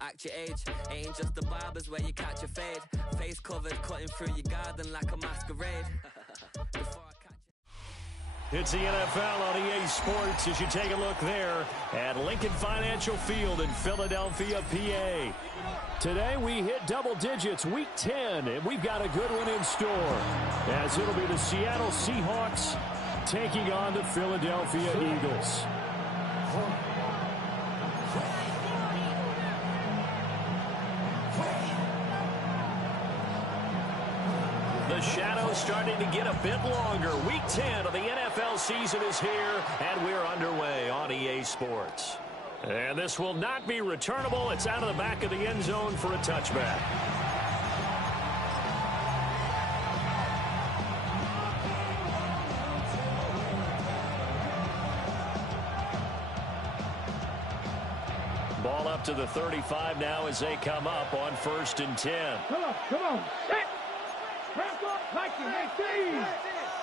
Act your age, ain't just the barbers where you catch a fade. Face covered, cutting through your garden like a masquerade. It's the NFL on EA Sports as you take a look there at Lincoln Financial Field in Philadelphia, PA. Today we hit double digits, week 10, and we've got a good one in store, as it'll be the Seattle Seahawks taking on the Philadelphia Eagles. The shadow's starting to get a bit longer. Week 10 of the NFL season is here, and we're underway on EA Sports. And this will not be returnable. It's out of the back of the end zone for a touchback. Ball up to the 35 now as they come up on 1st and 10. Come on.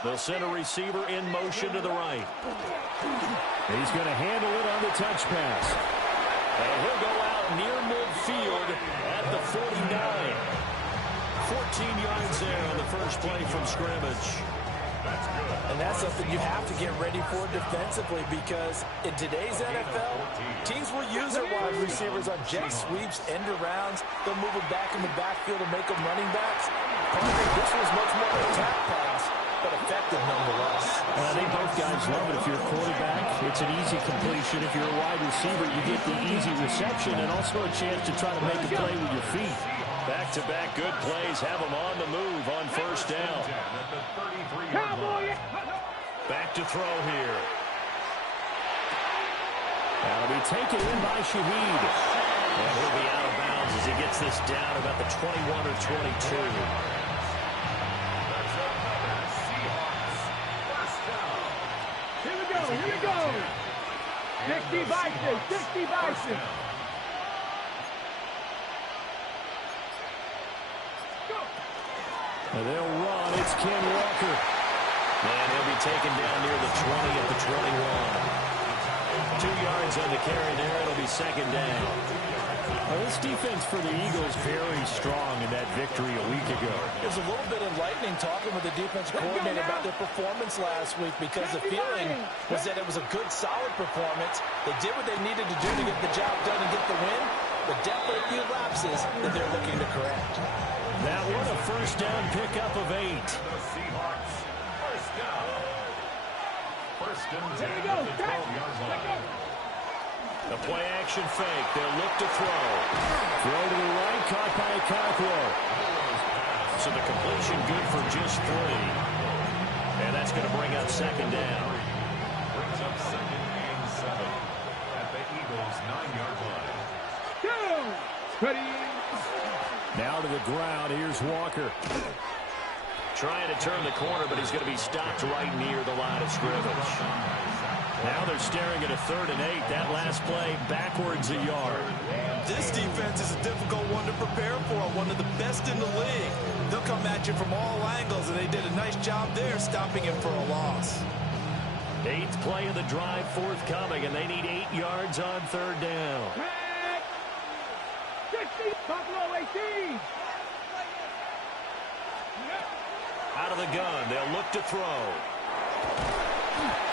They'll send a receiver in motion to the right. He's going to handle it on the touch pass. And he'll go out near midfield at the 49. 14 yards there on the first play from scrimmage. And that's something you have to get ready for defensively, because in today's NFL, teams will use their wide receivers on jet sweeps, end arounds. They'll move them back in the backfield and make them running backs. This was much more of a tap pass, but effective nonetheless. I think both guys love it. If you're a quarterback, it's an easy completion. If you're a wide receiver, you get the easy reception and also a chance to try to make a play with your feet. Back-to-back good plays have them on the move on 1st down. Back to throw here. That'll be taken in by Shaheed. And he'll be out of bounds as he gets this down about the 21 or 22. Here we go. 60 Bison. And they'll run. It's Ken Walker. And he'll be taken down near the 20 at the 21. 2 yards on the carry there. It'll be 2nd down. Well, this defense for the Eagles very strong in that victory a week ago. It was a little bit enlightening talking with the defense coordinator about their performance last week, because the feeling was that it was a good, solid performance. They did what they needed to do to get the job done and get the win, but definitely a few lapses that they're looking to correct. That one a 1st down pickup of 8. The Seahawks, 1st down. 1st and 10 Here we go. at the 12-yard line. The play action fake. They'll look to throw. Throw to the right, caught by Cockrell. So the completion good for just 3. And that's going to bring up 2nd down. Brings up 2nd and 7 at the Eagles' 9-yard line. Ready. Now to the ground. Here's Walker. Trying to turn the corner, but he's going to be stopped right near the line of scrimmage. Now they're staring at a 3rd and 8. That last play backwards a yard. This defense is a difficult one to prepare for, one of the best in the league. They'll come at you from all angles, and they did a nice job there stopping him for a loss. 8th play of the drive forthcoming, and they need 8 yards on 3rd down. 60, Buffalo 18. Out of the gun, they'll look to throw.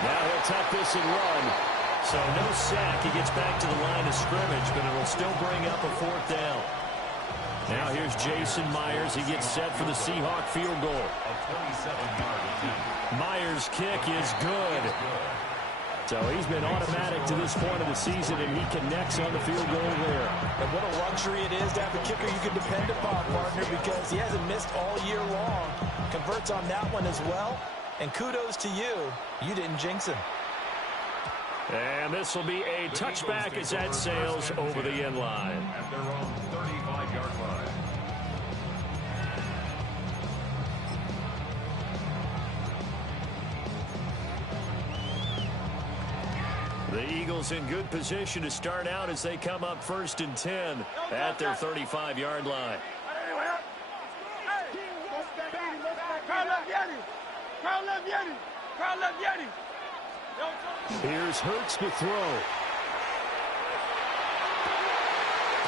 Now he'll tuck this and run. So no sack. He gets back to the line of scrimmage, but it'll still bring up a 4th down. Now here's Jason Myers. He gets set for the Seahawk field goal. A 27-yard attempt. Myers' kick is good. So he's been automatic to this point of the season, and he connects on the field goal there. And what a luxury it is to have a kicker you can depend upon, partner, because he hasn't missed all year long. Converts on that one as well. And kudos to you. You didn't jinx him. And this will be a touchback as that sails over the end line. At their own 35-yard line. The Eagles in good position to start out as they come up 1st and 10 at their 35-yard line. Crowd left Yeti. Crowd left Yeti. Here's Hurts to throw.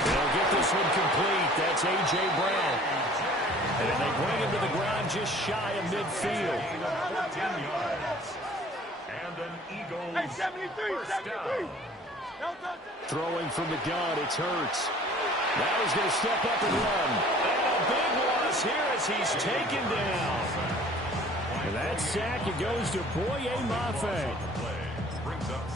They'll get this one complete. That's A.J. Brown. And they bring him to the ground just shy of midfield. 10 yards. And an Eagles Hey, 73, first 73. down. Throwing from the gun, it's Hurts. Now he's going to step up and run. And a big loss here as he's taken down. And that sack, it goes to BMan.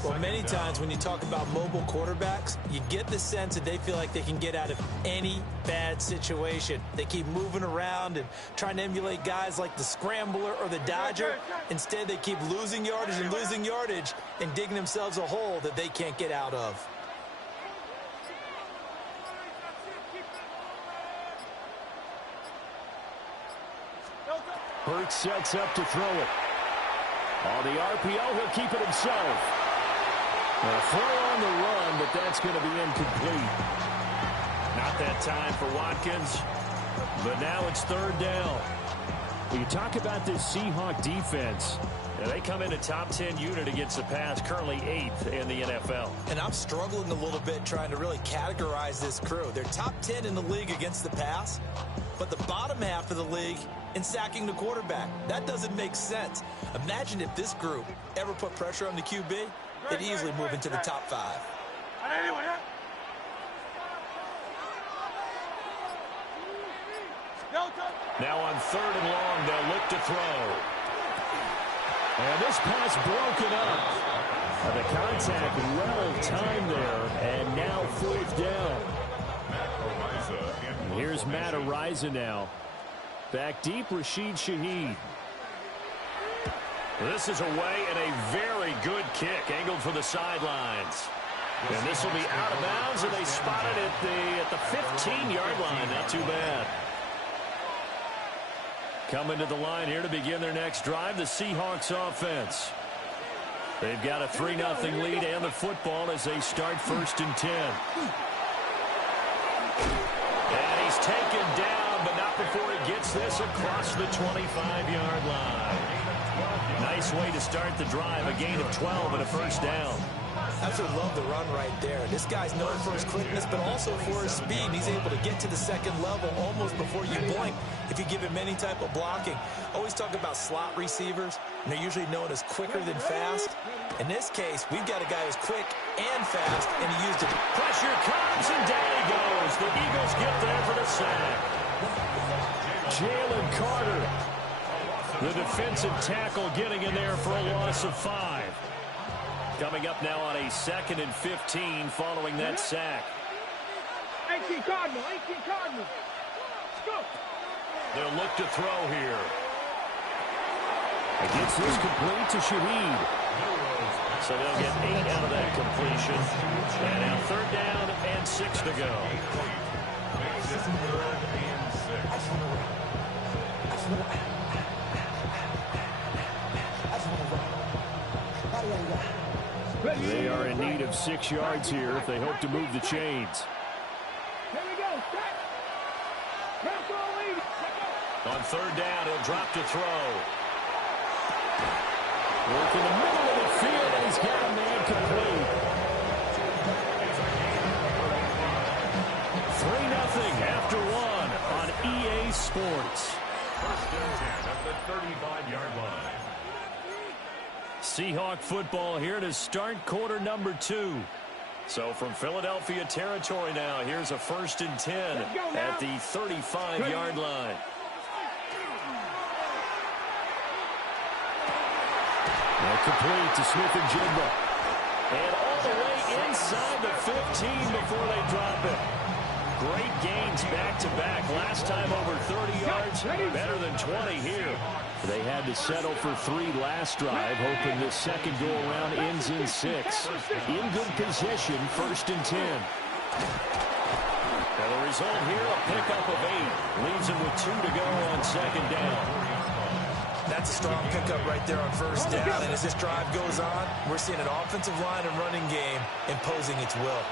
Well, many times when you talk about mobile quarterbacks, you get the sense that they feel like they can get out of any bad situation. They keep moving around and trying to emulate guys like the Scrambler or the Dodger. Instead, they keep losing yardage and digging themselves a hole that they can't get out of. Hurts sets up to throw it. On the RPO, he'll keep it himself. A throw on the run, but that's going to be incomplete. Not that time for Watkins, but now it's third down. When you talk about this Seahawk defense, they come in a top 10 unit against the pass, currently 8th in the NFL. And I'm struggling a little bit trying to really categorize this crew. They're top 10 in the league against the pass, but the bottom half of the league in sacking the quarterback. That doesn't make sense. Imagine if this group ever put pressure on the QB, they'd easily move into the top 5. Now on third and long, they'll look to throw. And this pass broken up. The contact well timed there, and now fourth down. And here's Matt Araiza now. Back deep, Rashid Shaheed. This is away and a very good kick, angled for the sidelines. And this will be out of bounds, and they spot it at the 15-yard line. Not too bad. Coming to the line here to begin their next drive, the Seahawks offense. They've got a 3-0 lead and the football as they start first and 10. And he's taken down, but not before he gets this across the 25-yard line. Nice way to start the drive, a gain of 12 and a first down. Absolutely love the run right there. This guy's known for his quickness, but also for his speed. He's able to get to the second level almost before you blink if you give him any type of blocking. Always talk about slot receivers, and they're usually known as quicker than fast. In this case, we've got a guy who's quick and fast, and he used it. Pressure comes, and down he goes. The Eagles get there for the sack. Jalen Carter, the defensive tackle, getting in there for a loss of 5. Coming up now on a 2nd and 15 following that sack. 18 Cardinal, 18 Cardinal. Go. They'll look to throw here. It gets this complete to Shaheed. So they'll get 8 out of that completion. And now third down and 6 to go. They are in need of 6 yards here if they hope to move the chains. Here we go. On third down, he'll drop to throw. Work in the middle of the field, and he's got a man complete. 3-0 after 1 on EA Sports. First and 10 at the 35-yard line. Seahawk football here to start quarter number 2. So from Philadelphia territory now, here's a 1st and 10 at the 35-yard line. Now complete to Smith-Njigba. And all the way inside the 15 before they drop it. Great gains back-to-back. Last time over 30 yards, better than 20 here. They had to settle for 3 last drive, hoping this second go-around ends in 6. In good position, 1st and 10. Now the result here, a pickup of 8. Leaves them with 2 to go on 2nd down. That's a strong pickup right there on 1st down. And as this drive goes on, we're seeing an offensive line and running game imposing its will.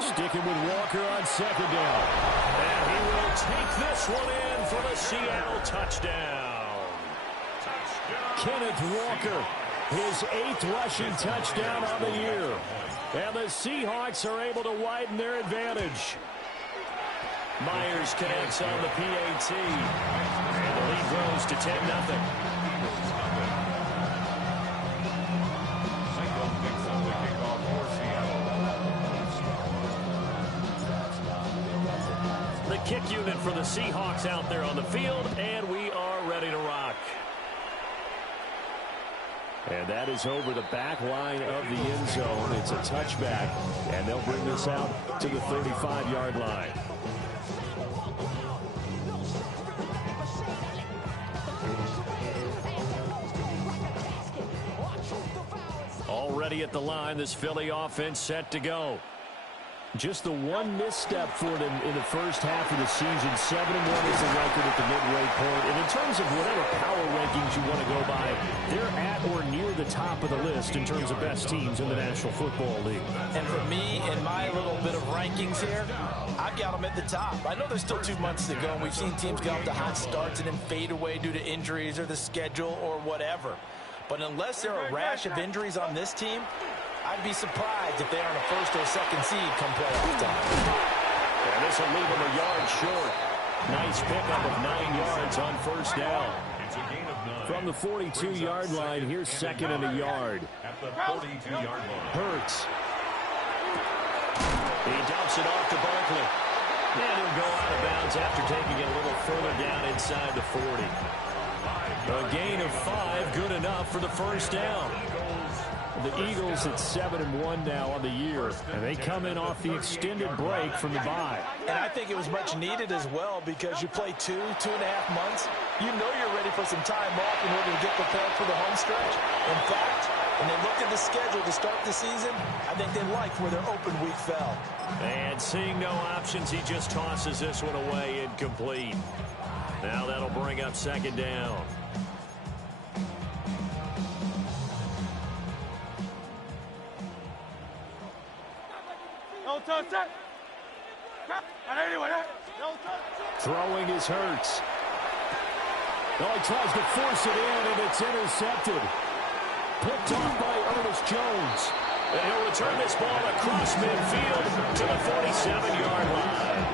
Sticking with Walker on second down. And he will take this one in for the Seattle touchdown. Kenneth Walker, his 8th rushing touchdown on the year. And the Seahawks are able to widen their advantage. Myers connects on the PAT. And the lead grows to 10-0. The kick unit for the Seahawks out there on the field, and we are ready to rock. And that is over the back line of the end zone. It's a touchback, and they'll bring this out to the 35-yard line. Already at the line, this Philly offense set to go. Just the one misstep for them in the first half of the season. 7-1 is the record at the midway point. And in terms of whatever power rankings you want to go by, they're at or near the top of the list in terms of best teams in the National Football League. And for me, in my little bit of rankings here, I've got them at the top. I know there's still 2 months to go, and we've seen teams get off to hot starts and then fade away due to injuries or the schedule or whatever. But unless there are a rash of injuries on this team, I'd be surprised if they aren't a first or second seed come playoff time. And this will leave them a yard short. Nice pickup of 9 yards on first down. From the 42-yard line, here's second and a yard. At the 42-yard line. Hurts. He dumps it off to Barkley. And he'll go out of bounds after taking it a little further down inside the 40. A gain of 5, good enough for the first down. The Eagles at 7-1 now on the year, and they come in off the extended break from the bye. And I think it was much needed as well, because you play 2.5 months. You know you're ready for some time off in order to get prepared for the home stretch. In fact, when they looked at the schedule to start the season, I think they liked where their open week fell. And seeing no options, he just tosses this one away incomplete. Now that'll bring up second down. Throwing is Hurts. Oh, he tries to force it in, and it's intercepted. Picked off by Ernest Jones. And he'll return this ball across midfield to the 47-yard line.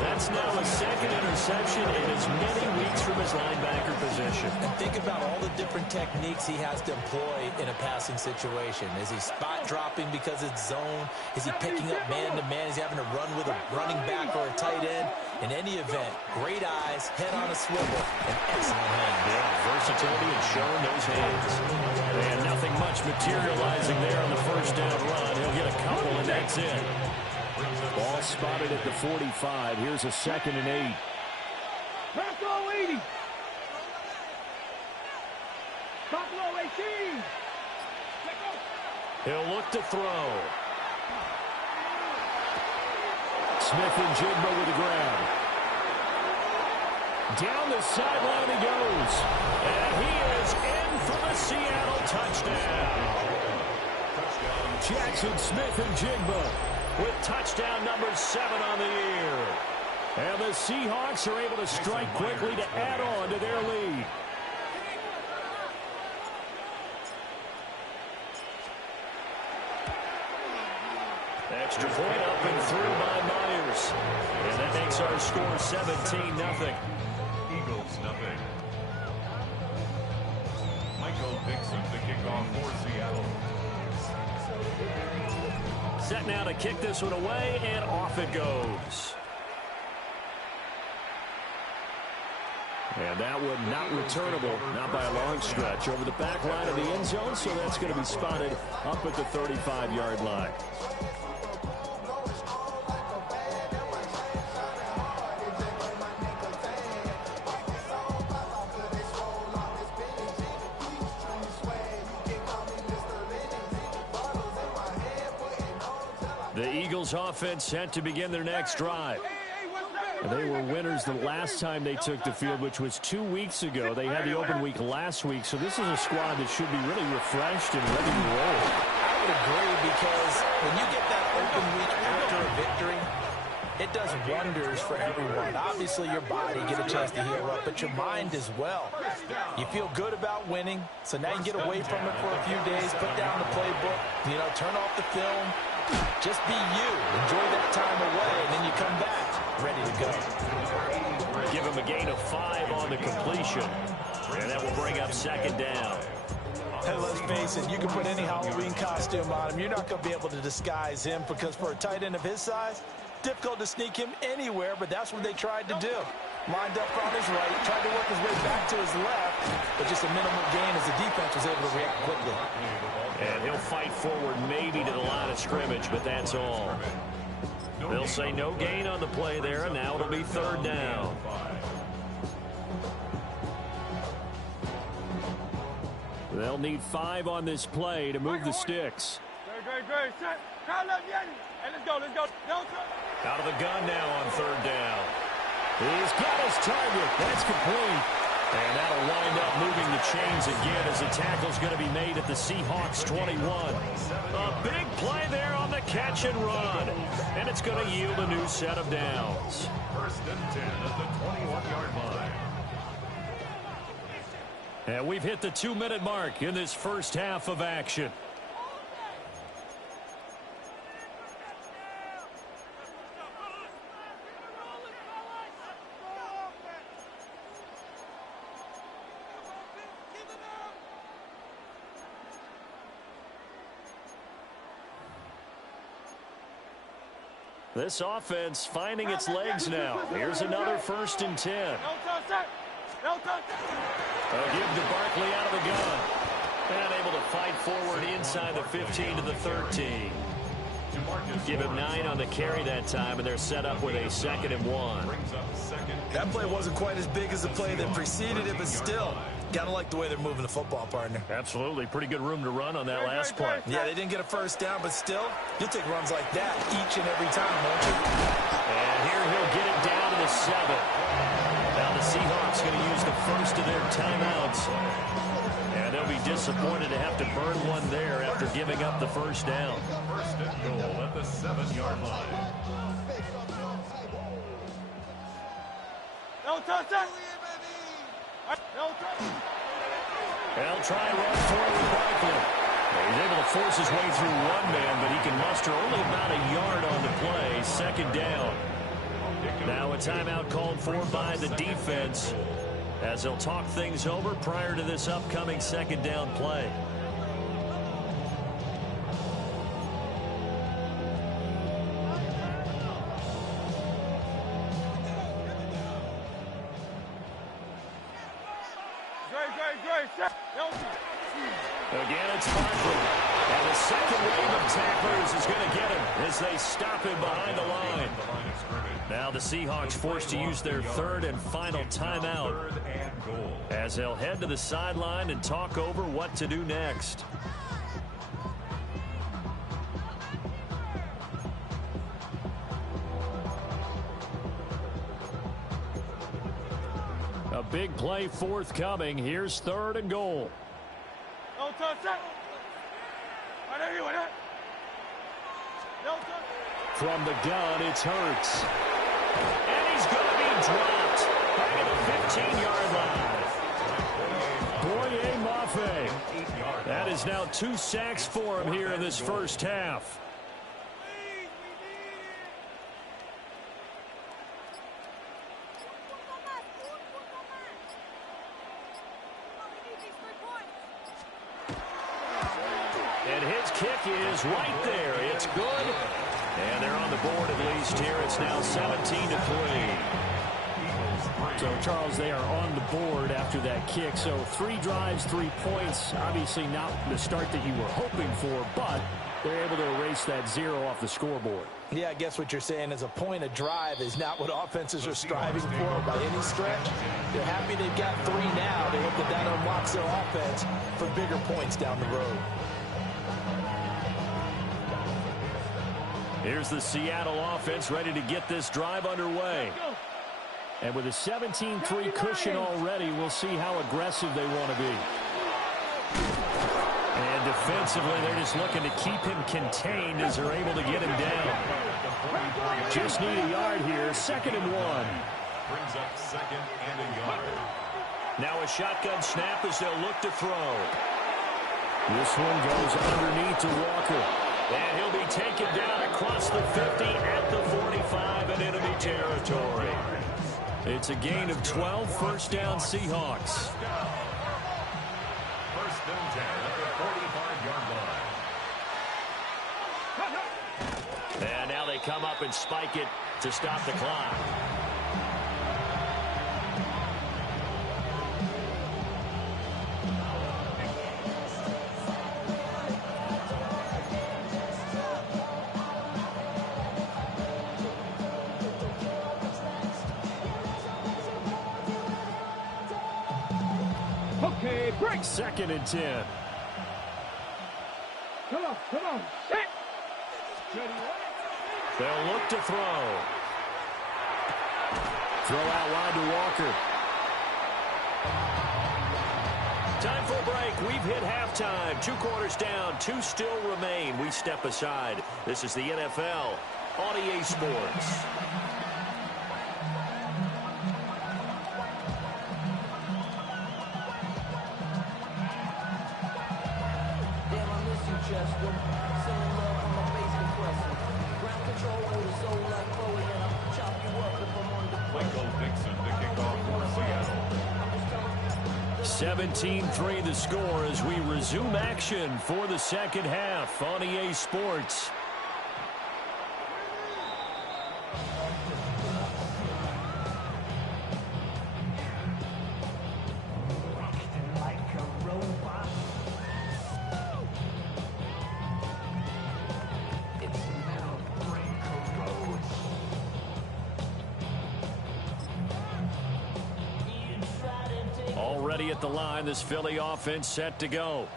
That's now a second interception in as many weeks from his linebacker position. And think about all the different techniques he has to employ in a passing situation. Is he spot dropping because it's zone? Is he picking up man-to-man? Is he having to run with a running back or a tight end? In any event, great eyes, head on a swivel, and excellent hands. Yeah, versatility and showing those hands. And nothing much materializing there on the first down run. He'll get a couple, and that's it. Ball spotted at the 45. Here's a 2nd and 8. Buffalo 80. Buffalo 18. He'll look to throw. Smith and Jigba with the grab. Down the sideline he goes. And he is in for the Seattle touchdown. Jackson Smith and Jigba with touchdown number 7 on the year. And the Seahawks are able to strike quickly to add on to their lead. Extra point up and through by Myers. And that makes our score 17-0. Eagles, nothing. Michael Dixon, the kickoff for Seattle. Set now to kick this one away, and off it goes. And that one not returnable, not by a long stretch, over the back line of the end zone, so that's going to be spotted up at the 35-yard line. The Eagles offense set to begin their next drive. They were winners the last time they took the field, which was 2 weeks ago. They had the open week last week, so this is a squad that should be really refreshed and ready to roll. would agree, because when you get that open week after a victory, it does wonders for everyone. Obviously, your body get a chance to heal up, but your mind as well. You feel good about winning, so now you get away from it for a few days, put down the playbook, turn off the film, just be you. Enjoy that time away, and then you come back ready to go. Give him a gain of 5 on the completion, and that will bring up second down. Hey, let's face it, you can put any Halloween costume on him. You're not going to be able to disguise him, because for a tight end of his size, difficult to sneak him anywhere, but that's what they tried to do. Lined up on his right, tried to work his way back to his left, but just a minimal gain as the defense was able to react quickly. And he'll fight forward maybe to the line of scrimmage, but that's all. They'll say no gain on the play there, and now it'll be third down. They'll need 5 on this play to move the sticks. Great. Set. Crowd left, Yanni. Hey, let's go. Out of the gun now on third down. He's got his target. That's complete. And that'll wind up moving the chains again as the tackle's going to be made at the Seahawks 21. A big play there on the catch and run. And it's going to yield a new set of downs. First and 10 at the 21-yard line. And we've hit the 2-minute mark in this first half of action. This offense finding its legs now. Here's another 1st and 10. They'll give to Barkley out of the gun. And able to fight forward inside the 15 to the 13. Give him 9 on the carry that time, and they're set up with a 2nd and 1. That play wasn't quite as big as the play that preceded it, but still, gotta like the way they're moving the football, partner. Absolutely. Pretty good room to run on that last play. Yeah, they didn't get a first down, but still, you'll take runs like that each and every time, won't you? And here he'll get it down to the 7. Now the Seahawks going to use the first of their timeouts. And they'll be disappointed to have to burn one there after giving up the first down. First and goal at the 7-yard line. They'll try and run forward Barkley. He's able to force his way through one man, but he can muster only about a yard on the play. 2nd down. Now a timeout called for by the defense as they'll talk things over prior to this upcoming 2nd down play. Again, it's Barkley. And the second wave of tacklers is going to get him as they stop him behind the line. Now the Seahawks forced to use their 3rd and final timeout as they'll head to the sideline and talk over what to do next. A big play forthcoming. Here's 3rd and goal. From the gun, it's Hurts. And he's going to be dropped back at the 15-yard line. Boye Mafe. That is now 2 sacks for him here in this first half. And his kick is right there. It's good. And they're on the board at least here. It's now 17-3. So, Charles, they are on the board after that kick. So 3 drives, 3 points. Obviously not the start that you were hoping for, but they're able to erase that 0 off the scoreboard. Yeah, I guess what you're saying is a point a drive is not what offenses are striving for by any stretch. They're happy they've got 3 now. They hope that that unlocks their offense for bigger points down the road. Here's the Seattle offense ready to get this drive underway. And with a 17-3 cushion already, we'll see how aggressive they want to be. And defensively, they're just looking to keep him contained as they're able to get him down. Just need a yard here, 2nd and 1. Brings up 2nd and a yard. Now a shotgun snap as they'll look to throw. This one goes underneath to Walker. And he'll be taken down across the 50 at the 45 in enemy territory. It's a gain of 12, 1st down Seahawks. 1st and 10 at the 45-yard line. And now they come up and spike it to stop the clock. Okay, break. 2nd and 10. Come on, set. They'll look to throw. Throw out wide to Walker. Time for a break. We've hit halftime. 2 quarters down. 2 still remain. We step aside. This is the NFL on EA Sports. Michael Dixon to kick off for Seattle. 17-3 the score as we resume action for the 2nd half on EA Sports. Already at the line, this Philly offense set to go.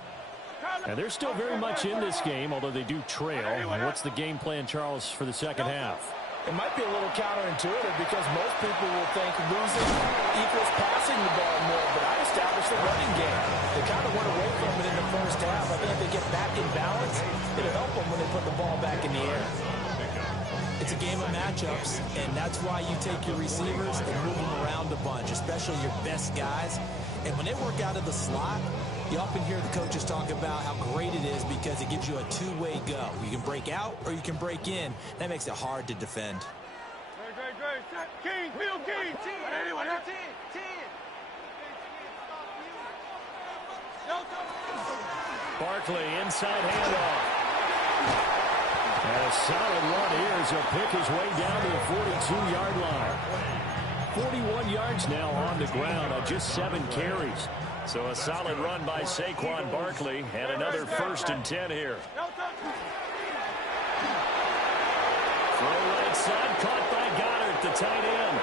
And they're still very much in this game, although they do trail. What's the game plan, Charles, for the 2nd half? It might be a little counterintuitive because most people will think losing equals passing the ball more, but I established the running game. They kind of went away from it in the 1st half. I think if they get back in balance, it'll help them when they put the ball back in the air. It's a game of matchups, and that's why you take your receivers and move them around a bunch, especially your best guys. And when they work out of the slot, you often hear the coaches talk about how great it is because it gives you a two-way go. You can break out or you can break in. That makes it hard to defend. Great. King, Bill King. Anyone else? Barkley, inside handoff. And a solid run here as he'll pick his way down to the 42-yard line. 41 yards now on the ground on just 7 carries. So a solid run by Saquon Barkley and another 1st and 10 here. Throw right side, caught by Goddard, the tight end.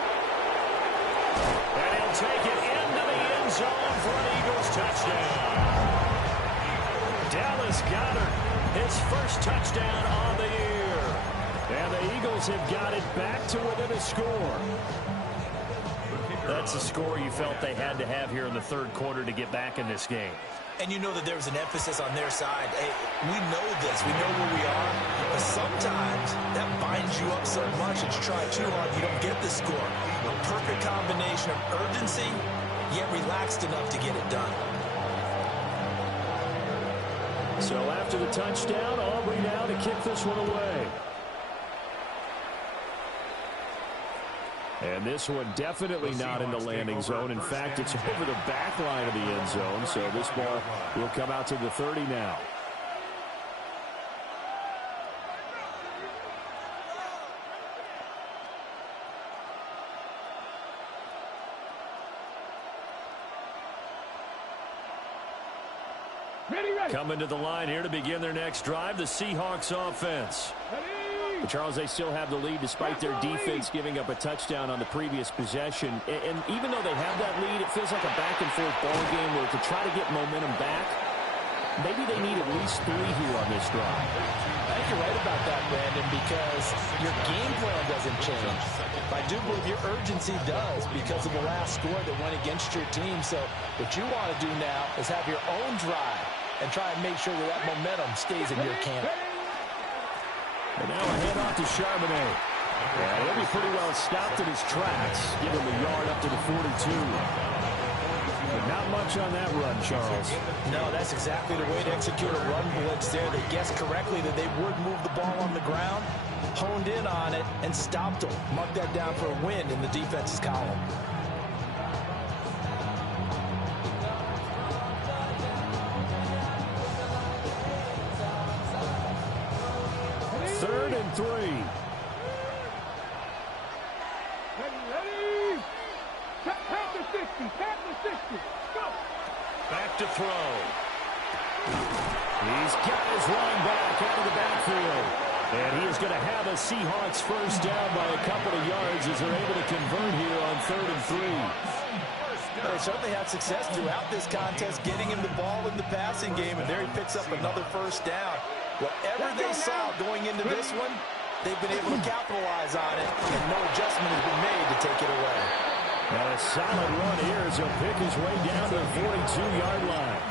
And he'll take it into the end zone for an Eagles touchdown. Dallas Goddard, his 1st touchdown on the year. And the Eagles have got it back to within a score. That's a score you felt they had to have here in the 3rd quarter to get back in this game. And you know that there was an emphasis on their side. Hey, we know this. We know where we are. But sometimes that binds you up so much that you try too hard, you don't get the score. A perfect combination of urgency, yet relaxed enough to get it done. So after the touchdown, Aubrey now to kick this one away. And this one definitely not in the landing zone. In fact, it's over the back line of the end zone. So this ball will come out to the 30 now. Ready. Coming to the line here to begin their next drive, the Seahawks offense. But Charles, they still have the lead despite their defense giving up a touchdown on the previous possession. And even though they have that lead, it feels like a back-and-forth ball game where to try to get momentum back, maybe they need at least 3 here on this drive. I think you're right about that, Brandon, because your game plan doesn't change. I do believe your urgency does because of the last score that went against your team. So what you want to do now is have your own drive and try and make sure that momentum stays in your camp. And now a handoff to Charbonnet. Yeah, he'll be pretty well stopped in his tracks. Give him a yard up to the 42. But not much on that run, Charles. No, that's exactly the way to execute a run blitz there. They guessed correctly that they would move the ball on the ground, honed in on it, and stopped them. Mark that down for a win in the defense's column. Third and 3. Ready. Tap the 60. Go. Back to throw. He's got his line back out of the backfield. And he is going to have a Seahawks first down by a couple of yards as they're able to convert here on 3rd and 3. They certainly had success throughout this contest getting him the ball in the passing game, and there he picks up another first down. Whatever they saw going into this one, they've been able to capitalize on it, and no adjustment has been made to take it away. And a solid run here as he'll pick his way down to the 42-yard line.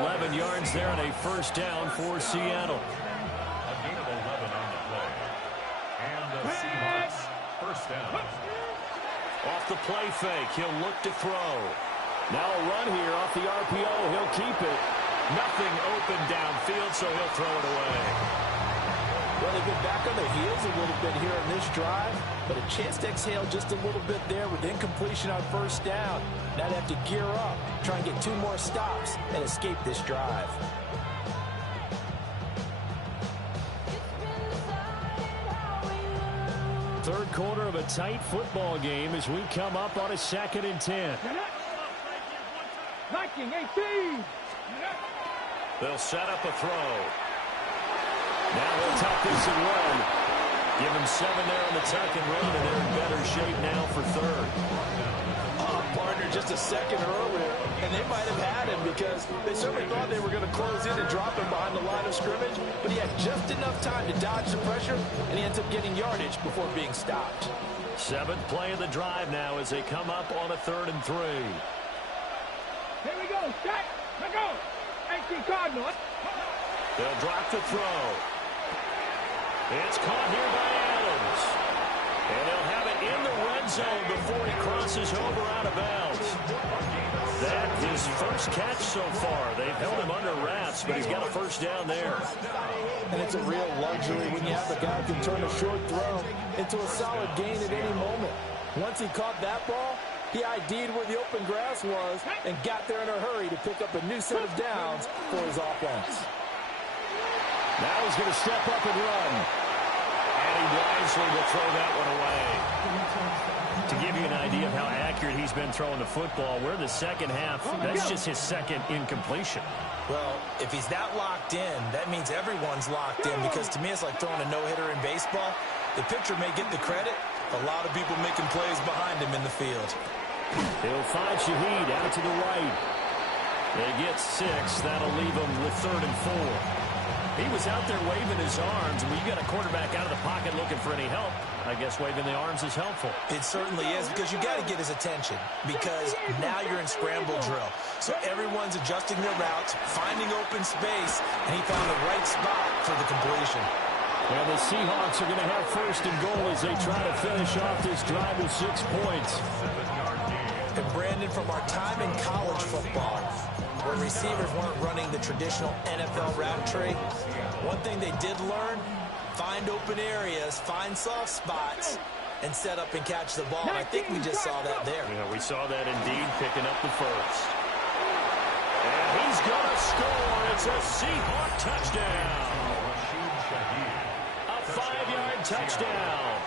11 yards there and a first down for Seattle. A gain of 11 on the play. And the Seahawks first down. Off the play fake, he'll look to throw. Now a run here off the RPO, he'll keep it. Nothing open downfield, so he'll throw it away. Well, they've been back on their heels a little bit here in this drive, but a chance to exhale just a little bit there with incompletion on first down. Now they have to gear up, try and get 2 more stops, and escape this drive. Third quarter of a tight football game as we come up on a 2nd and 10. Liking 18. They'll set up a throw. Now he'll tuck this and run. Give him 7 there on the tuck and run, and they're in better shape now for 3rd. Partner just a second earlier, and they might have had him because they certainly thought they were going to close in and drop him behind the line of scrimmage, but he had just enough time to dodge the pressure, and he ends up getting yardage before being stopped. 7th play of the drive now as they come up on a 3rd and 3. Here we go. Set. Let go. 18 Cardinal. They'll drop the throw. It's caught here by Adams. And they'll have it in the red zone before he crosses over out of bounds. That his first catch so far. They've held him under wraps, but he's got a first down there. And it's a real luxury when you have a guy who can turn a short throw into a solid gain at any moment. Once he caught that ball, he ID'd where the open grass was and got there in a hurry to pick up a new set of downs for his offense. Now he's going to step up and run. And he wisely will throw that one away. To give you an idea of how accurate he's been throwing the football, we're in the second half. That's just his 2nd incompletion. Well, if he's that locked in, that means everyone's locked in, because to me it's like throwing a no-hitter in baseball. The pitcher may get the credit, a lot of people making plays behind him in the field. He'll find Shaheed out to the right. They get 6. That'll leave him with 3rd and 4. He was out there waving his arms. When you got a quarterback out of the pocket looking for any help, I guess waving the arms is helpful. It certainly is, because you got to get his attention, because now you're in scramble drill. So everyone's adjusting their routes, finding open space, and he found the right spot for the completion. And the Seahawks are going to have 1st and goal as they try to finish off this drive with 6 points. And Brandon, from our time in college football, where receivers weren't running the traditional NFL route tree, one thing they did learn, find open areas, find soft spots, and set up and catch the ball. And I think we just saw that there. Yeah, we saw that indeed, picking up the first. And he's going to score. It's a Seahawk touchdown. A 5-yard touchdown.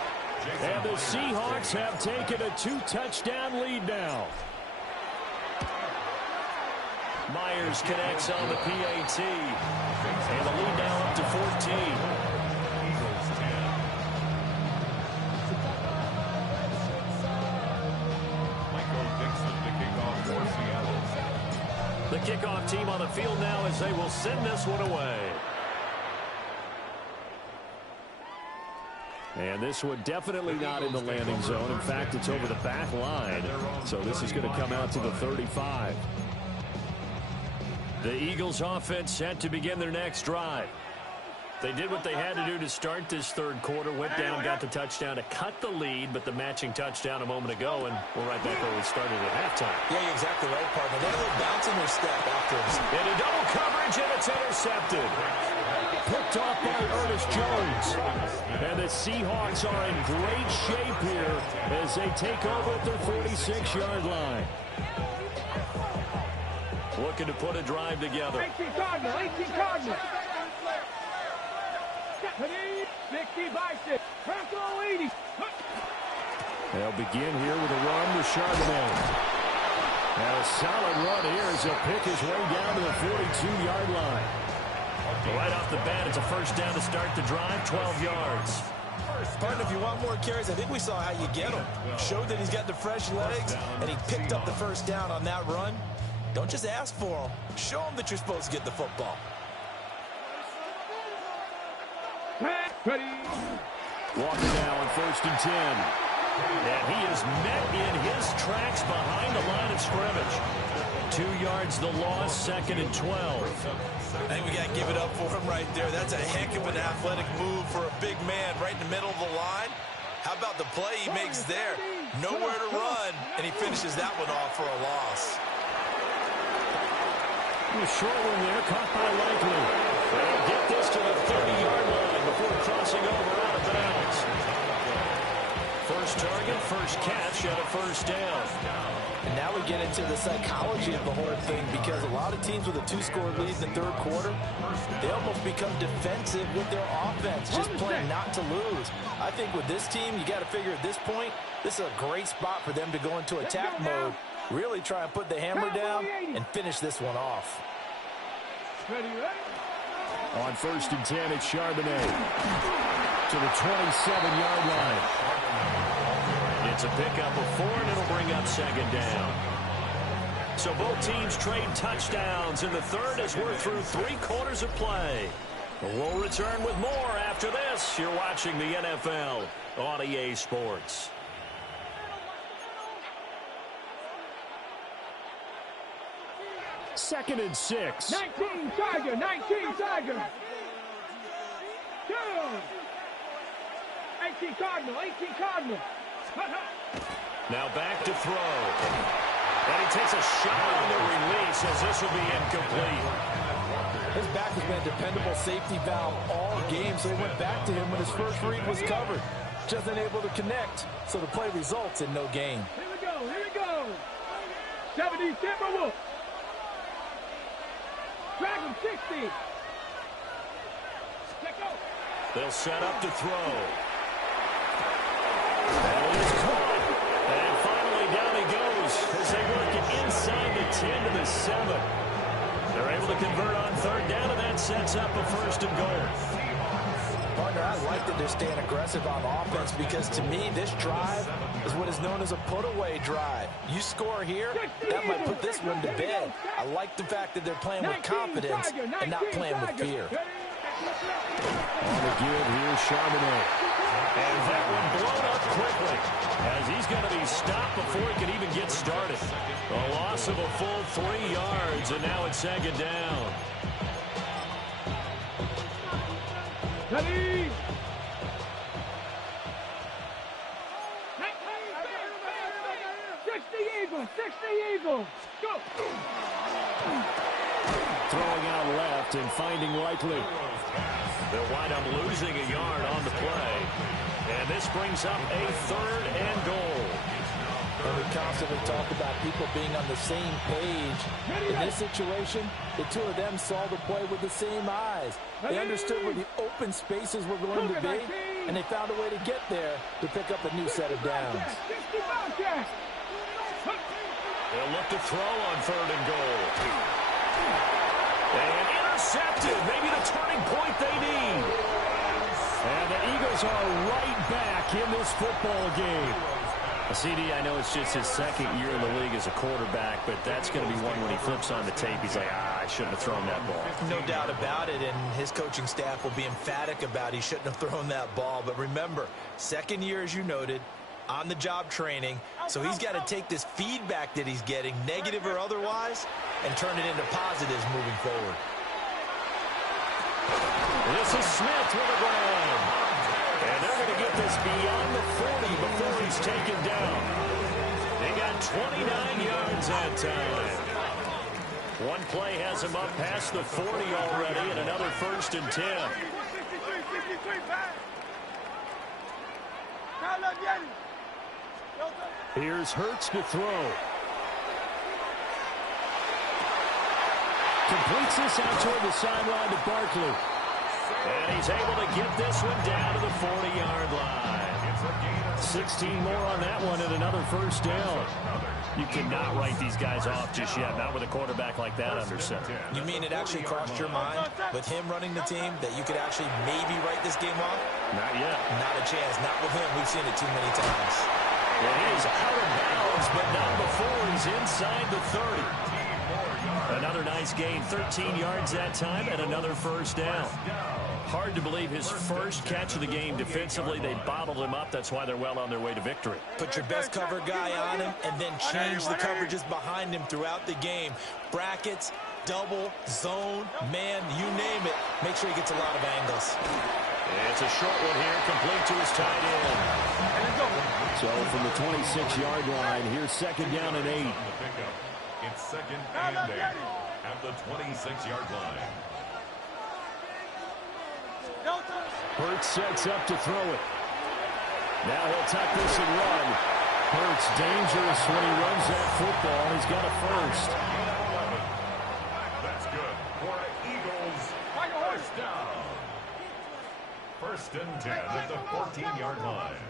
And the Seahawks have taken a 2-touchdown lead now. Myers connects on the PAT. And the lead now up to 14. The kickoff team on the field now as they will send this one away. And this one definitely not in the landing zone. In fact, it's over the back line. So this is going to come out to the 35. The Eagles offense set to begin their next drive. They did what they had to do to start this third quarter, went down, got the touchdown to cut the lead, but the matching touchdown a moment ago, and we're right back where we started at halftime. Yeah, you're exactly right, partner. They had a little bounce in their step after. Into double coverage, and it's intercepted. Picked off by Ernest Jones. And the Seahawks are in great shape here as they take over at their 46-yard line. Looking to put a drive together. 18 Cardinal. 60 Bison. Franco 80. They'll begin here with a run with Charbonnet. And a solid run here as he'll pick his way down to the 42-yard line. Right off the bat, it's a first down to start the drive, 12 yards. Partner, if you want more carries, I think we saw how you get him. Showed that he's got the fresh legs, and he picked up the first down on that run. Don't just ask for him. Show him that you're supposed to get the football. Walker now on 1st and 10. And he is met in his tracks behind the line of scrimmage. 2 yards the loss, 2nd and 12. I think we got to give it up for him right there. That's a heck of an athletic move for a big man right in the middle of the line. How about the play he makes there? Nowhere to run, and he finishes that one off for a loss. A short one there, caught by Likely. They'll get this to the 30-yard line before crossing over out of bounds. First target, first catch, and a first down. And now we get into the psychology of the whole thing, because a lot of teams with a 2-score lead in the third quarter, they almost become defensive with their offense, just playing not to lose. I think with this team, you got to figure at this point, this is a great spot for them to go into attack mode, really try and put the hammer down and finish this one off. On 1st and 10, it's Charbonnet to the 27-yard line. It's a pickup of 4, and it'll bring up 2nd down. So both teams trade touchdowns in the third as we're through 3 quarters of play. We'll return with more after this. You're watching the NFL on EA Sports. Second and 6. 19 Tiger. 2. 18 Cardinal. Now back to throw. And he takes a shot on the release as this will be incomplete. His back has been a dependable safety valve all game, so he went back to him when his first read was covered. Just unable to connect, so the play results in no gain. Here we go. 70 Timberwolves. Dragon 60. They'll set up to throw. And it's caught. And finally down he goes as they work it inside the 10 to the 7. They're able to convert on third down, and that sets up a 1st and goal. Partner, I like that they're staying aggressive on offense, because to me, this drive is what is known as a put-away drive. You score here, that might put this one to bed. I like the fact that they're playing with confidence and not playing with fear. On the give, here's Charbonnet. And that one blown up quickly as he's going to be stopped before he can even get started. A loss of a full 3 yards, and now it's 2nd down. Ready? 60 Eagles. Go. Throwing out left and finding Likely. They'll wind up losing a yard on the play. And this brings up a 3rd and goal. And we constantly talk about people being on the same page. In this situation, the two of them saw the play with the same eyes. They understood where the open spaces were going to be, and they found a way to get there to pick up a new set of downs. They'll look to throw on 3rd and goal. And intercepted, maybe the turning point they need. And the Eagles are right back in this football game. CD, I know it's just his 2nd year in the league as a quarterback, but that's going to be one when he flips on the tape. He's like, I shouldn't have thrown that ball. No doubt about it, and his coaching staff will be emphatic about he shouldn't have thrown that ball. But remember, 2nd year, as you noted, on-the-job training, so he's got to take this feedback that he's getting, negative or otherwise, and turn it into positives moving forward. This is Smith with a grab. And they're going to get this beyond the 40 before he's taken down. They got 29 yards that time. One play has him up past the 40 already, and another 1st and 10. Here's Hurts to throw. Completes this out toward the sideline to Barkley. And he's able to get this one down to the 40-yard line. 16 more on that one and another 1st down. You cannot write these guys off just yet, not with a quarterback like that under center. You mean it actually crossed your mind with him running the team that you could actually maybe write this game off? Not yet. Not a chance. Not with him. We've seen it too many times. And he's out of bounds, but not before he's inside the 30. Another nice gain, 13 yards that time, and another 1st down. Hard to believe his first catch of the game defensively. They bottled him up. That's why they're well on their way to victory. Put your best cover guy on him and then change the coverages behind him throughout the game. Brackets, double, zone, man, you name it. Make sure he gets a lot of angles. It's a short one here, complete to his tight end. So from the 26-yard line, here's 2nd down and 8. It's 2nd and 8 at the 26-yard line. Hurts sets up to throw it. Now he'll tuck this and run. Hurts dangerous when he runs that football. He's got a 1st. That's good for Eagles. 1st down. 1st and 10 at the 14-yard line.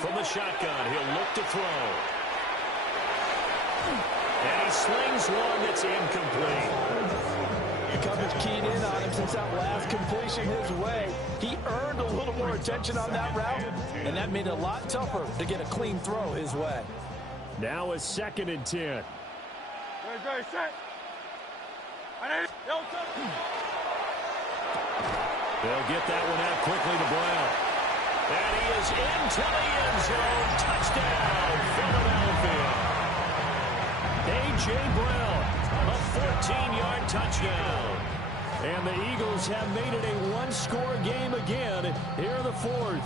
From the shotgun, he'll look to throw. And he slings one that's incomplete. The coverage keyed in on him since that last completion his way. He earned a little more attention on that route, and that made it a lot tougher to get a clean throw his way. Now it's 2nd and 10. They'll get that one out quickly to Brown. And he is into the end zone. Touchdown, Philadelphia. A.J. Brown, a 14-yard touchdown. And the Eagles have made it a one-score game again here in the 4th.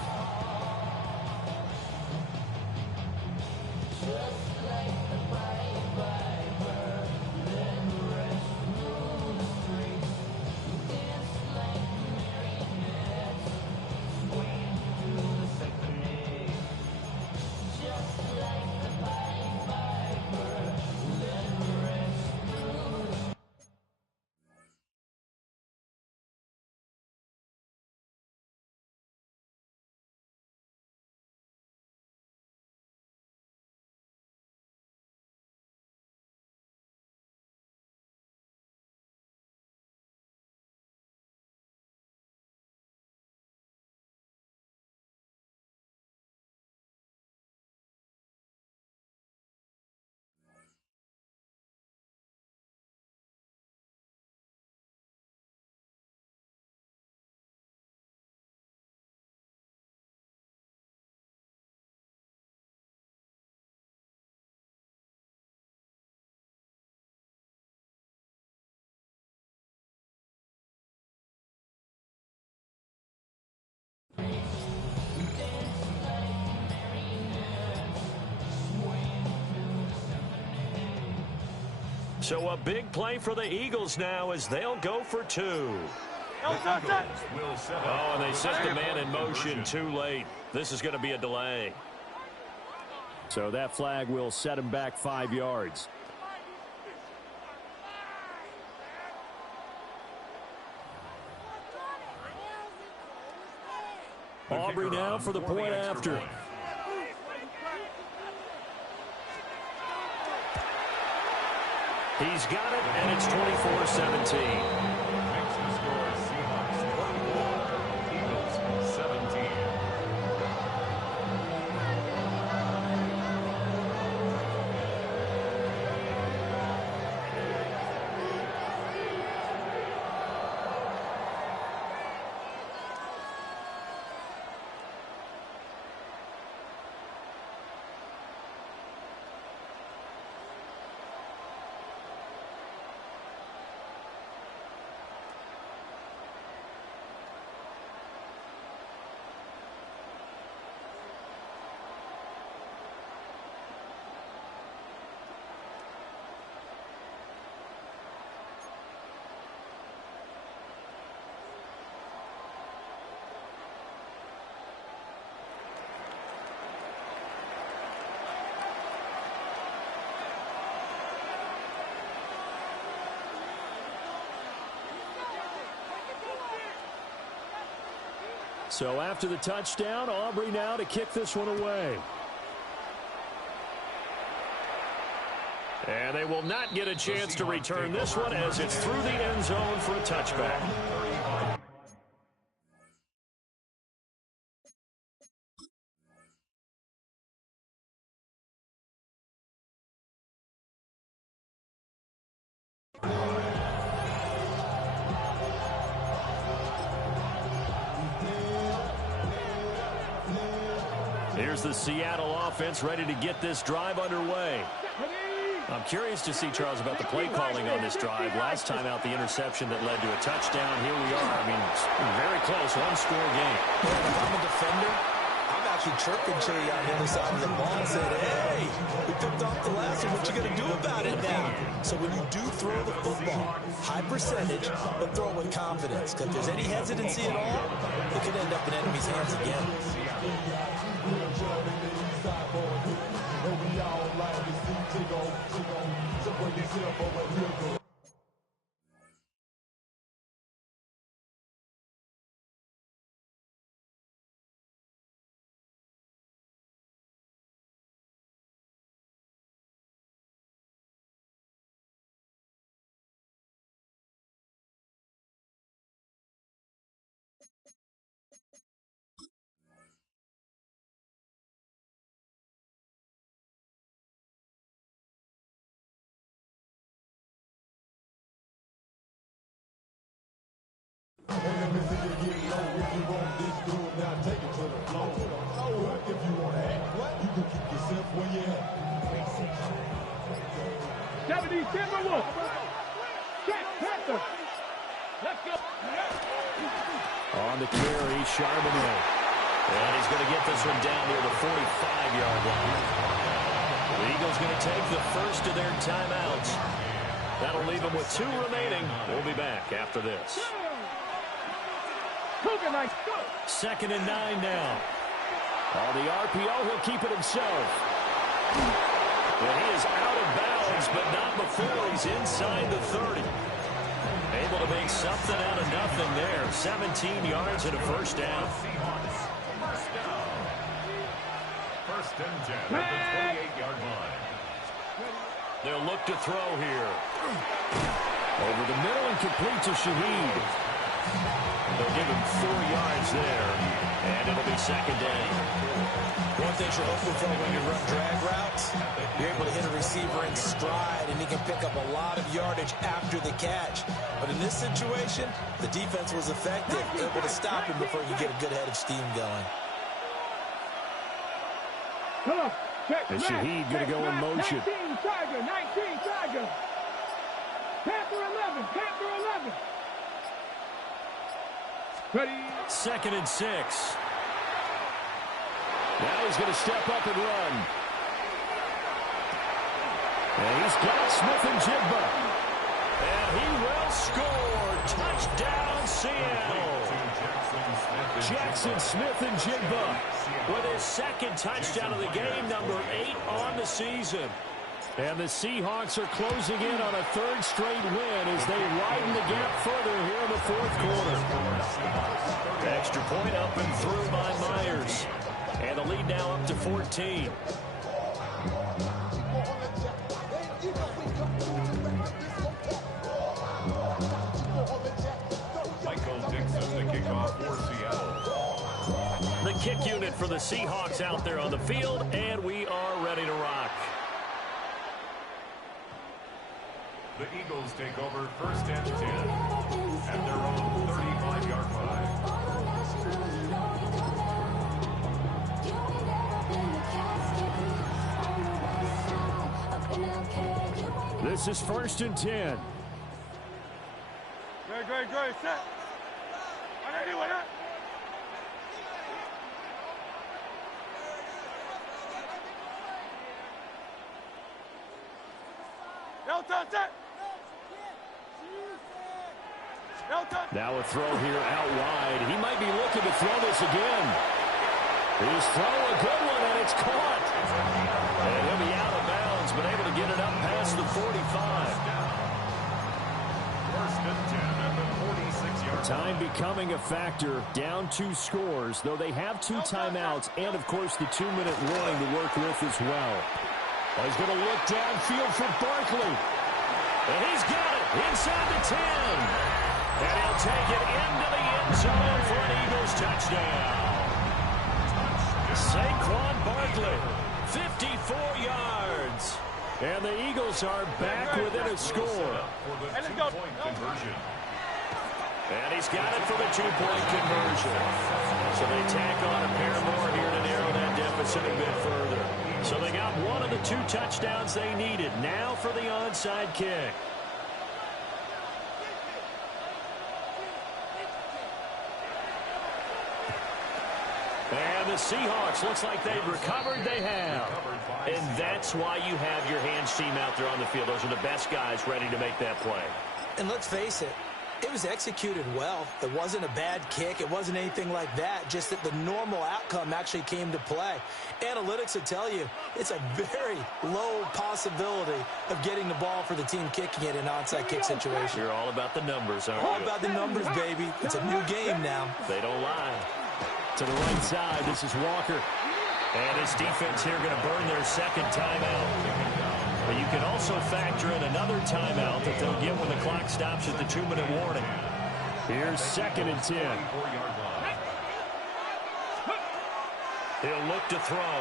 So a big play for the Eagles now as they'll go for 2. Oh, and they set the man in motion too late. This is going to be a delay. So that flag will set him back 5 yards. Aubrey now for the point after. He's got it, and it's 24-17. So after the touchdown, Aubrey now to kick this one away. And they will not get a chance to return this one as it's through the end zone for a touchback. Here's the Seattle offense ready to get this drive underway. I'm curious to see, Charles, about the play calling on this drive. Last time out, the interception that led to a touchdown. Here we are. I mean, it's very close, one-score game. If I'm a defender, I'm actually chirping to you on the other side of the ball and saying, hey, we picked off the last one. What you going to do about it now? So when you do throw the football, high percentage, but throw it with confidence. Because if there's any hesitancy at all, it could end up in enemy's hands again. On the carry, Charbonnet. And he's going to get this one down near the 45-yard line. The Eagles going to take the first of their timeouts. That'll leave them with 2 remaining. We'll be back after this. 2nd and 9 now. On the RPO, he'll keep it himself. And he is out of bounds, but not before he's inside the 30. Able to make something out of nothing there. 17 yards and a first down. First and 10 at the 28-yard line. They'll look to throw here. Over the middle and complete to Shaheed. They'll give him 4 yards there, and it'll be second down. One thing you're hoping for when you run drag routes, you're able to hit a receiver in stride, and he can pick up a lot of yardage after the catch. But in this situation, the defense was effective, able to stop him before you get a good head of steam going. And Shaheed going to go in motion. 19 Tiger. Panther 11. Ready. 2nd and 6. Now he's going to step up and run. And he's got Smith-Njigba. And he will score. Touchdown, Seattle. Jackson Smith-Njigba with his 2nd touchdown of the game, number 8 on the season. And the Seahawks are closing in on a 3rd straight win as they widen the gap further here in the 4th quarter. Extra point up and through by Myers. And the lead now up to 14. The kick unit for the Seahawks out there on the field, and we are ready to rock. The Eagles take over 1st and 10 at their own 35-yard line. This is 1st and 10. Great. Set. Now a throw here out wide. He might be looking to throw this again. He's throwing a good one, and it's caught. And he'll be out of bounds, but able to get it up past the 45. First and 10 at the 46-yard Time becoming a factor, down 2 scores, though they have 2 timeouts and, of course, the 2-minute warning to work with as well. Oh, he's going to look downfield for Barkley. And he's got it inside the 10. And he'll take it into the end zone for an Eagles touchdown. Saquon Barkley, 54 yards. And the Eagles are back within a score. And let's go. And he's got it for the 2-point conversion. So they tack on a pair more here to narrow that deficit a bit further. So they got one of the 2 touchdowns they needed. Now for the onside kick. And the Seahawks, looks like they've recovered. They have. And that's why you have your hands team out there on the field. Those are the best guys ready to make that play. And let's face it, it was executed well. It wasn't a bad kick. It wasn't anything like that. Just that the normal outcome actually came to play. Analytics will tell you it's a very low possibility of getting the ball for the team kicking it in an onside kick situation. You're all about the numbers, aren't you? All about the numbers, baby. It's a new game now. They don't lie. To the right side, this is Walker. And his defense here going to burn their second timeout. But you can also factor in another timeout that they'll get when the clock stops at the 2-minute warning. Here's 2nd and 10. He'll look to throw.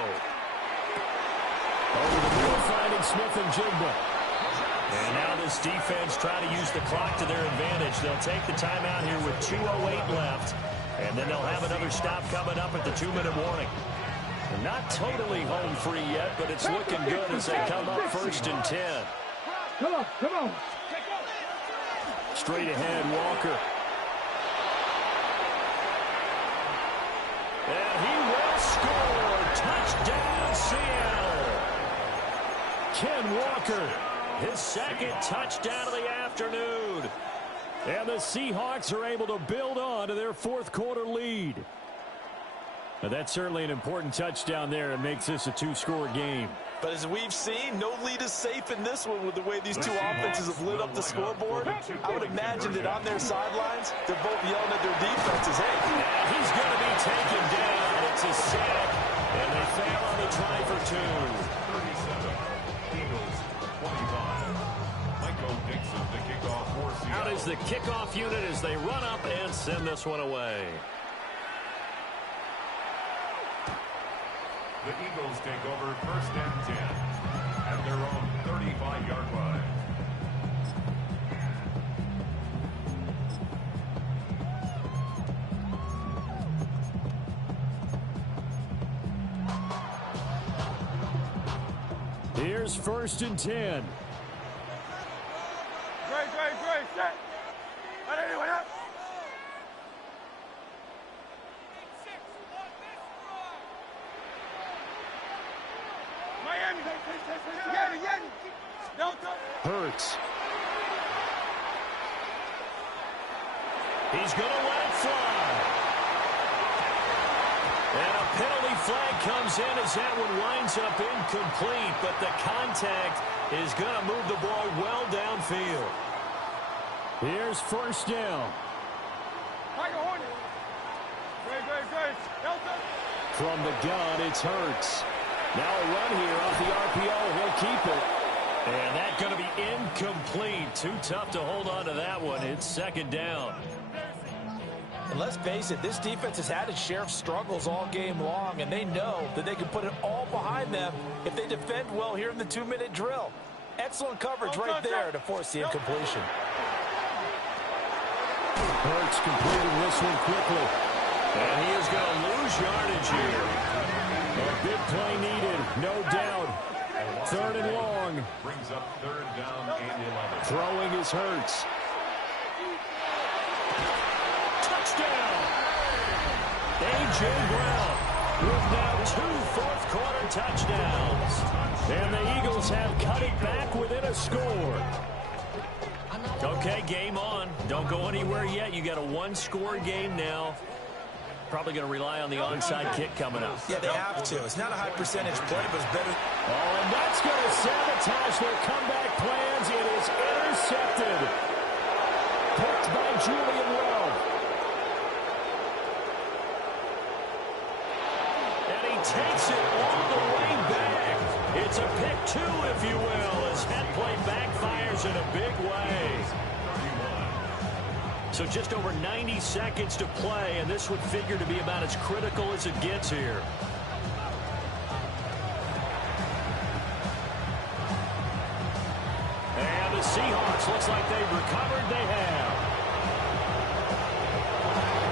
Over the middle, finding Smith and Jigba. And now this defense trying to use the clock to their advantage. They'll take the timeout here with 2:08 left. And then they'll have another stop coming up at the 2-minute warning. Not totally home free yet, but it's looking good as they come up 1st and 10. Come on, come on. Straight ahead, Walker. And he will score. Touchdown, Seattle. Ken Walker, his 2nd touchdown of the afternoon. And the Seahawks are able to build on to their 4th quarter lead. Now that's certainly an important touchdown there. It makes this a 2-score game. But as we've seen, no lead is safe in this one with the way these 2 offenses have lit up the scoreboard. I would imagine that on their sidelines, they're both yelling at their defenses, hey. And he's going to be taken down. It's a sack, and they fail on the try for 2. 37, Eagles, 25. Michael Dixon, the kickoff for Seattle. Out is the kickoff unit as they run up and send this one away. The Eagles take over 1st and 10 at their own 35-yard line. Here's 1st and 10. Great, set. Let anyone up. Hurts. He's going to let it fly. And a penalty flag comes in as that one winds up incomplete, but the contact is going to move the ball well downfield. Here's 1st down. From the gun, it's Hurts. Now a run here off the RPO. He'll keep it. And that's going to be incomplete. Too tough to hold on to that one. It's 2nd down. And let's face it, this defense has had its share of struggles all game long, and they know that they can put it all behind them if they defend well here in the 2-minute drill. Excellent coverage right there to force the incompletion. Hurts completing this one quickly. And he is going to lose yardage here. A big play needed, no doubt. 3rd and long. Brings up 3rd down and 11. Throwing is Hurts. Touchdown! A.J. Brown with now 2 fourth-quarter touchdowns. And the Eagles have cut it back within a score. Okay, game on. Don't go anywhere yet. You got a 1-score game now. Probably going to rely on the onside kick coming up. Yeah, they have to. It's not a high percentage play, but it's better. Oh, and that's going to sabotage their comeback plans. It is intercepted. blocked by Julian Rowe. And he takes it all the way back. It's a pick two, if you will, as head play backfires in a big way. So just over 90 seconds to play, and this would figure to be about as critical as it gets here. And the Seahawks, looks like they've recovered. They have.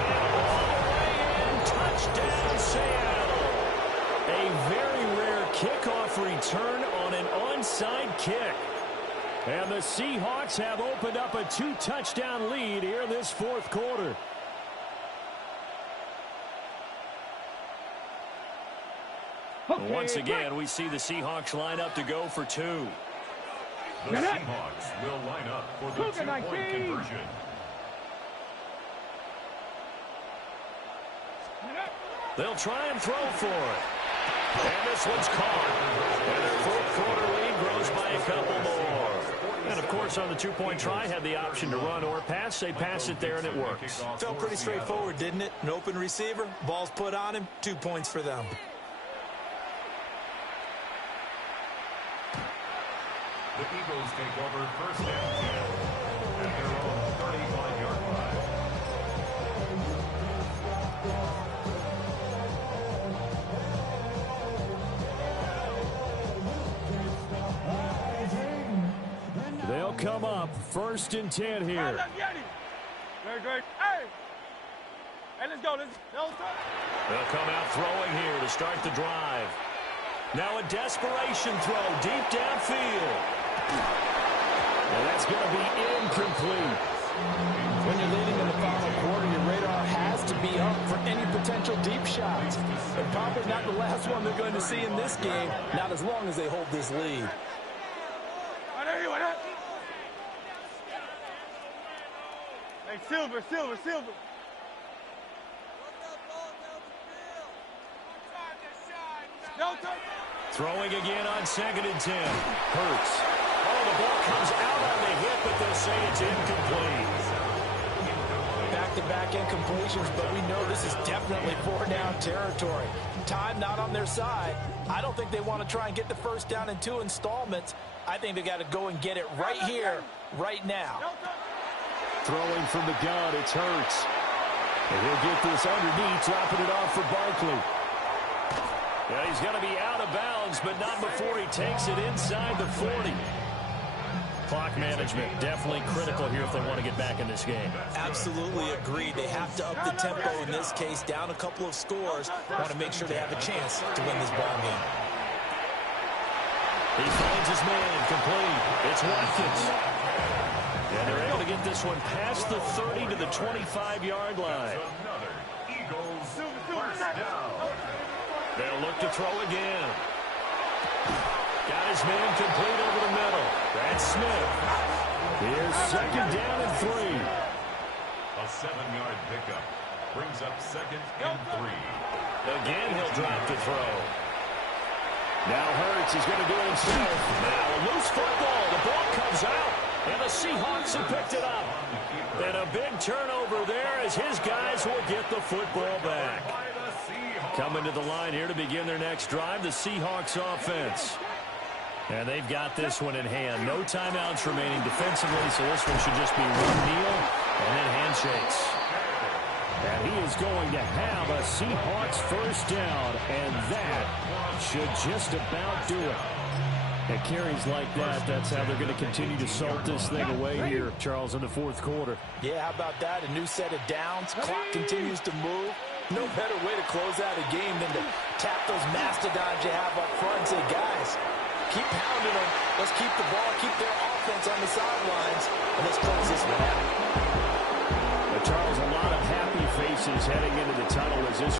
And all the way in, touchdown Seattle. A very rare kickoff return on an onside kick. And the Seahawks have opened up a 2-touchdown lead here in this fourth quarter. Okay, Once again, we see the Seahawks line up to go for two. The Seahawks will line up for the two-point conversion. They'll try and throw for it. And this one's caught. And their fourth quarter lead grows by a couple more. And, of course, on the two-point try, had the option to run or pass. They pass it there, and it works. Felt pretty straightforward, didn't it? An open receiver, ball's put on him, 2 points for them. The Eagles take over first and 10 at their own 35-yard line. They'll come up first and 10 here. Very good. Hey! Hey, let's go. They'll come out throwing here to start the drive. Now a desperation throw deep downfield. And that's going to be incomplete. When you're leading in the final quarter, your radar has to be up for any potential deep shots. And probably not the last one they're going to see in this game, not as long as they hold this lead. Hey, Silver. Throwing again on 2nd and 10. Hurts. Oh, the ball comes out on the hit, but they'll say it's incomplete. Back-to-back incompletions, but we know this is definitely 4-down territory. Time not on their side. I don't think they want to try and get the first down in 2 installments. I think they got to go and get it right here, right now. Throwing from the gun, it's Hurts. And he'll get this underneath, dropping it off for Barkley. Yeah, he's going to be out of bounds, but not before he takes it inside the 40. Clock management definitely critical here if they want to get back in this game. Absolutely agreed. They have to up the tempo in this case, down a couple of scores. Want to make sure they have a chance to win this ball game. He finds his man, complete. It's Watkins. And they're able to get this one past the 30 to the 25-yard line. Another Eagles first down. They'll look to throw again. Got his man complete over the middle. That's Smith. Here's 2nd down and 3. A 7-yard pickup brings up 2nd and 3. Again, he'll drop to throw. Now Hurts is going to do it himself. Now a loose football. The ball comes out, and the Seahawks have picked it up. And a big turnover there as his guys will get the football back. Coming to the line here to begin their next drive, the Seahawks offense. And they've got this one in hand. No timeouts remaining defensively, so this one should just be one kneel and then handshakes. And he is going to have a Seahawks first down, and that should just about do it. At carries like that, that's how they're going to continue to salt this thing away here, Charles, in the fourth quarter. Yeah, how about that? A new set of downs. Clock continues to move. No better way to close out a game than to tap those mastodons you have up front and say, guys, keep pounding them. Let's keep the ball, keep their offense on the sidelines, and let's close this one out. Charles, a lot of happy faces heading into the tunnel as this